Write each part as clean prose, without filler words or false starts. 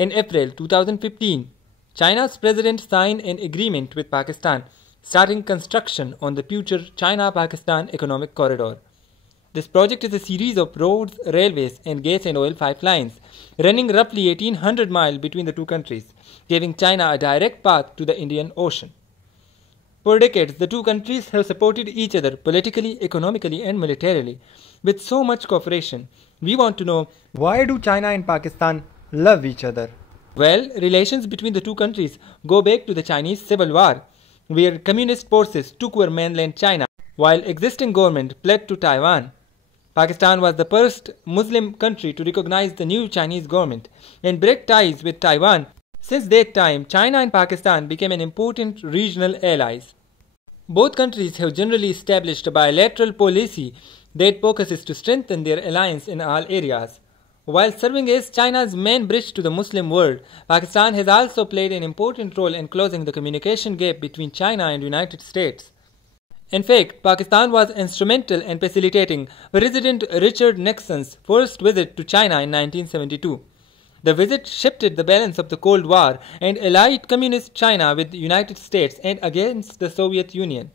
In April 2015, China's president signed an agreement with Pakistan, starting construction on the future China-Pakistan Economic Corridor. This project is a series of roads, railways, and gas and oil pipelines, running roughly 1800 miles between the two countries, giving China a direct path to the Indian Ocean. For decades, the two countries have supported each other politically, economically, and militarily. With so much cooperation, we want to know, why do China and Pakistan love each other? Well, relations between the two countries go back to the Chinese Civil War, where communist forces took over mainland China, while existing government fled to Taiwan. Pakistan was the first Muslim country to recognize the new Chinese government and break ties with Taiwan. Since that time, China and Pakistan became an important regional allies. Both countries have generally established a bilateral policy that focuses to strengthen their alliance in all areas. While serving as China's main bridge to the Muslim world, Pakistan has also played an important role in closing the communication gap between China and the United States. In fact, Pakistan was instrumental in facilitating President Richard Nixon's first visit to China in 1972. The visit shifted the balance of the Cold War and allied communist China with the United States and against the Soviet Union.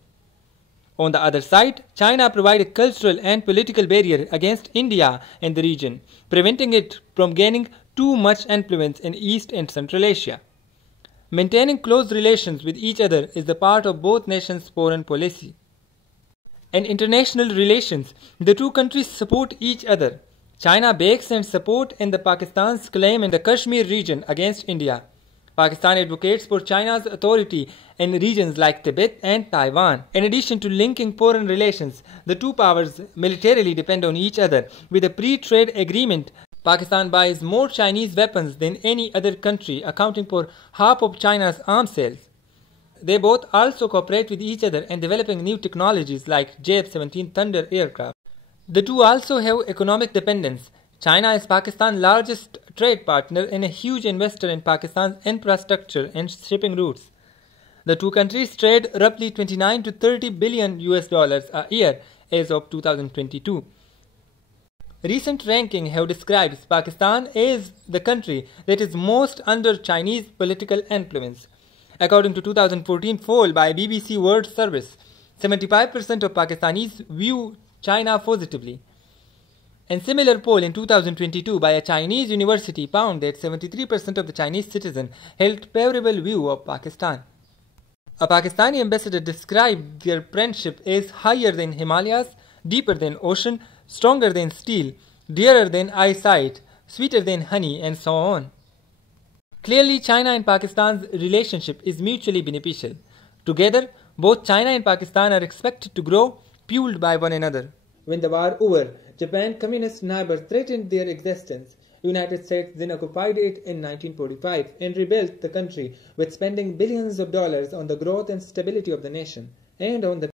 On the other side, China provided a cultural and political barrier against India and the region, preventing it from gaining too much influence in East and Central Asia. Maintaining close relations with each other is the part of both nations' foreign policy. In international relations, the two countries support each other. China backs and supports Pakistan's claim in the Kashmir region against India. Pakistan advocates for China's authority in regions like Tibet and Taiwan. In addition to linking foreign relations, the two powers militarily depend on each other. With a pre-trade agreement, Pakistan buys more Chinese weapons than any other country, accounting for half of China's arms sales. They both also cooperate with each other in developing new technologies like JF-17 Thunder aircraft. The two also have economic dependence. China is Pakistan's largest trade partner and a huge investor in Pakistan's infrastructure and shipping routes. The two countries trade roughly 29 to 30 billion US dollars a year as of 2022. Recent rankings have described Pakistan as the country that is most under Chinese political influence. According to 2014 poll by BBC World Service, 75% of Pakistanis view China positively. A similar poll in 2022 by a Chinese university found that 73% of the Chinese citizens held favorable view of Pakistan. A Pakistani ambassador described their friendship as higher than Himalayas, deeper than ocean, stronger than steel, dearer than eyesight, sweeter than honey, and so on. Clearly, China and Pakistan's relationship is mutually beneficial. Together, both China and Pakistan are expected to grow, fueled by one another. When the war over, Japan's communist neighbor threatened their existence. The United States then occupied it in 1945 and rebuilt the country with spending billions of dollars on the growth and stability of the nation and on the